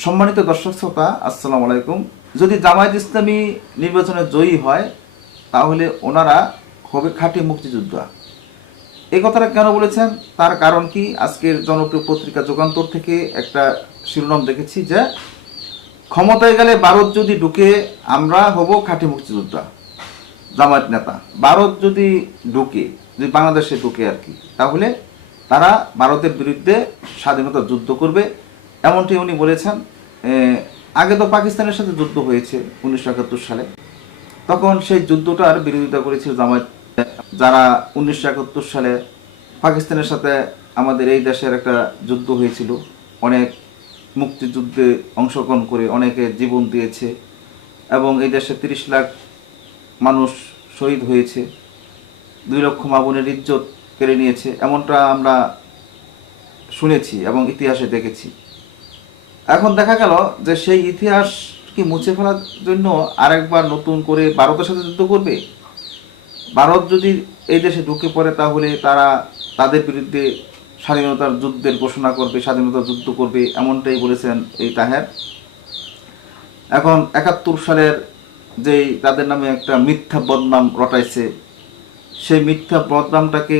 সম্মানিত দর্শক শ্রোতা, আসসালামু আলাইকুম। যদি জামায়াত ইসলামী নির্বাচনে জয়ী হয়, তাহলে ওনারা হবে খাঁটি মুক্তিযোদ্ধা। এই কথাটা কেন বলেছেন? তার কারণ কি? আজকের জনপ্রিয় পত্রিকা যুগান্তর থেকে একটা শিরোনাম দেখেছি যে, ক্ষমতায় গেলে ভারত যদি ঢুকে, আমরা হব খাঁটি মুক্তিযোদ্ধা, জামায়াত নেতা। ভারত যদি ঢুকে, যদি বাংলাদেশে ঢুকে আর কি, তাহলে তারা ভারতের বিরুদ্ধে স্বাধীনতা যুদ্ধ করবে এমনটি উনি বলেছেন আগে তো পাকিস্তানের সাথে যুদ্ধ হয়েছে উনিশশো একাত্তর সালে। তখন সেই যুদ্ধটার বিরোধিতা করেছিল জামায়াত যারা উনিশশো একাত্তর সালে পাকিস্তানের সাথে আমাদের এই দেশের একটা যুদ্ধ হয়েছিল, অনেক মুক্তিযুদ্ধে অংশগ্রহণ করে অনেকে জীবন দিয়েছে এবং এই দেশে তিরিশ লাখ মানুষ শহীদ হয়েছে, দুই লক্ষ মা বোনের ইজ্জত কেড়ে নিয়েছে, এমনটা আমরা শুনেছি এবং ইতিহাসে দেখেছি। এখন দেখা গেল যে সেই ইতিহাস কি মুছে ফেলার জন্য আরেকবার নতুন করে ভারতের সাথে যুদ্ধ করবে? ভারত যদি এই দেশে ঢুকে পড়ে, তাহলে তারা তাদের বিরুদ্ধে স্বাধীনতার যুদ্ধের ঘোষণা করবে স্বাধীনতার যুদ্ধ করবে, এমনটাই বলেছেন এই তাহের। এখন একাত্তর সালের যেই তাদের নামে একটা মিথ্যা বদনাম রটাইছে, সেই মিথ্যা বদনামটাকে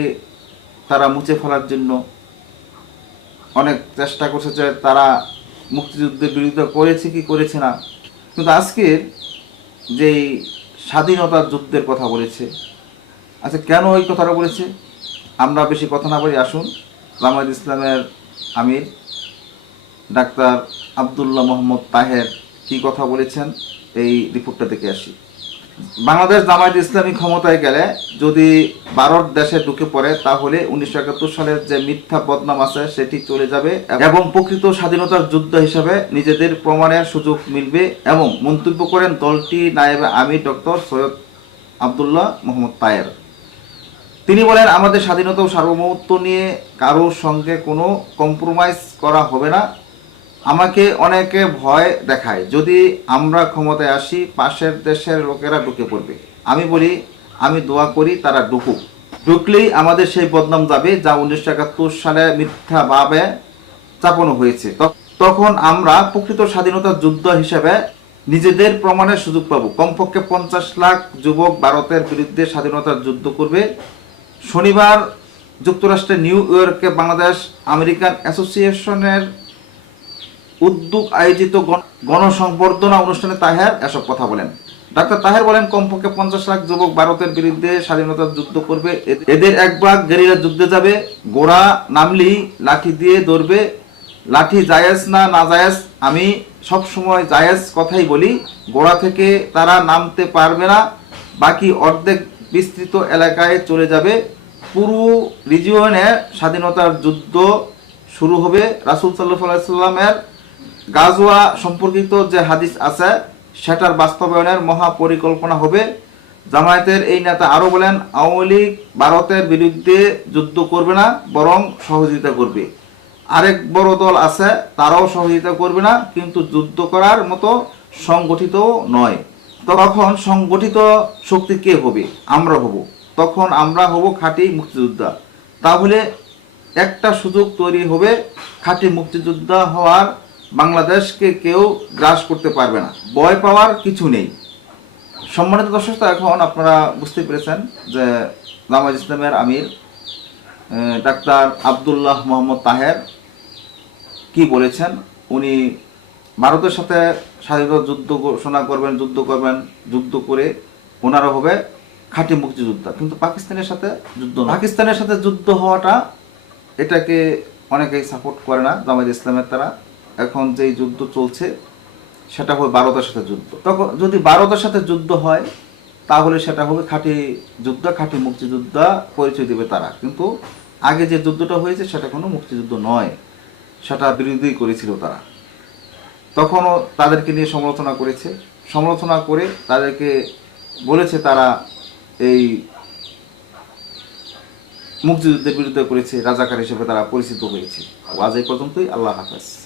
তারা মুছে ফেলার জন্য অনেক চেষ্টা করছে যে তারা মুক্তিযুদ্ধের বিরোধিতা করেছে কি করেছে না? কিন্তু আজকের যেই স্বাধীনতার যুদ্ধের কথা বলেছে আচ্ছা কেন ওই কথাটা বলেছে? আমরা বেশি কথা না বলি আসুন। জামায়াত ইসলামের আমির, ডাক্তার আবদুল্লাহ মোহাম্মদ তাহের কি কথা বলেছেন? এই রিপোর্টটা দেখে আসি। বাংলাদেশ জামায়াত ইসলামী ক্ষমতায় গেলে যদি ভারত দেশে ঢুকে পড়ে, তাহলে উনিশশো একাত্তর সালের যে মিথ্যা বদনাম আছে, সেটি চলে যাবে এবং প্রকৃত স্বাধীনতার যুদ্ধ হিসাবে নিজেদের প্রমাণের সুযোগ মিলবে এবং মন্তব্য করেন দলটি নায়েবে আমির ডক্টর সৈয়দ আবদুল্লাহ মোহাম্মদ তায়ের। তিনি বলেন, আমাদের স্বাধীনতা ও সার্বভৌমত্ব নিয়ে কারোর সঙ্গে কোনো কম্প্রোমাইজ করা হবে না। আমাকে অনেকে ভয় দেখায়, যদি আমরা ক্ষমতায় আসি, পাশের দেশের লোকেরা ঢুকে পড়বে। আমি বলি, আমি দোয়া করি তারা ঢুকুক। ঢুকলেই আমাদের সেই বদনাম যাবে যা উনিশশো একাত্তর সালে মিথ্যাভাবে চাপানো হয়েছে। তখন আমরা প্রকৃত স্বাধীনতা যুদ্ধ হিসেবে নিজেদের প্রমাণের সুযোগ পাবো। কমপক্ষে পঞ্চাশ লাখ যুবক ভারতের বিরুদ্ধে স্বাধীনতার যুদ্ধ করবে। শনিবার যুক্তরাষ্ট্রের নিউ ইয়র্কে বাংলাদেশ আমেরিকান অ্যাসোসিয়েশনের উদ্যোগ আয়োজিত গণ- গণসংবর্ধনা অনুষ্ঠানে তাহের এসব কথা বলেন। ডাক্তার তাহের বলেন, কমপক্ষে পঞ্চাশ লাখ যুবক ভারতের বিরুদ্ধে স্বাধীনতার যুদ্ধ করবে। এদের এক ভাগ গেরিলা যুদ্ধে যাবে। গোড়া নামলি, লাঠি দিয়ে ধরবে লাঠি জায়েজ না না জায়েজ, আমি সব সময় জায়েজ কথাই বলি। গোড়া থেকে তারা নামতে পারবে না। বাকি অর্ধেক বিস্তৃত এলাকায় চলে যাবে। পুরো রিজিয়নে স্বাধীনতার যুদ্ধ শুরু হবে। রাসুল সাল্লাহ সাল্লামের গাজওয়া সম্পর্কিত যে হাদিস আছে, সেটার বাস্তবায়নের মহা পরিকল্পনা হবে। জামায়াতের এই নেতা আরও বলেন, আওয়ামী লীগ ভারতের বিরুদ্ধে যুদ্ধ করবে না, বরং সহযোগিতা করবে। আরেক বড় দল আছে, তারাও সহযোগিতা করবে না, কিন্তু যুদ্ধ করার মতো সংগঠিত নয়। তখন সংগঠিত শক্তি কে হবে? আমরা হব। তখন আমরা হব খাঁটি মুক্তিযোদ্ধা। তাহলে একটা সুযোগ তৈরি হবে, খাঁটি মুক্তিযোদ্ধা হওয়ার বাংলাদেশকে কেউ গ্রাস করতে পারবে না। ভয় পাওয়ার কিছু নেই। সম্মানিত দর্শক এখন আপনারা বুঝতে পেরেছেন যে জামায়াত ইসলামের আমির ডাক্তার আবদুল্লাহ মোহাম্মদ তাহের কি বলেছেন? উনি ভারতের সাথে স্বাধীনতা যুদ্ধ ঘোষণা করবেন, যুদ্ধ করবেন, যুদ্ধ করে ওনারা হবে খাঁটি মুক্তিযোদ্ধা। কিন্তু পাকিস্তানের সাথে যুদ্ধ পাকিস্তানের সাথে যুদ্ধ হওয়াটা এটাকে অনেকেই সাপোর্ট করে না, জামায়াত ইসলামের তারা এখন যেই যুদ্ধ চলছে, সেটা হবে ভারতের সাথে যুদ্ধ। তখন যদি ভারতের সাথে যুদ্ধ হয়, তাহলে সেটা হবে খাঁটি যুদ্ধ, খাঁটি মুক্তিযোদ্ধা পরিচয় দেবে তারা। কিন্তু আগে যে যুদ্ধটা হয়েছে, সেটা কোনো মুক্তিযুদ্ধ নয়। সেটা বিরোধী করেছিল তারা। তখনও তাদেরকে নিয়ে সমালোচনা করেছে। সমালোচনা করে তাদেরকে বলেছে তারা এই মুক্তিযুদ্ধের বিরুদ্ধে করেছে, রাজাকার হিসেবে তারা পরিচিত হয়েছে। আজ এই পর্যন্তই, আল্লাহ হাফেজ।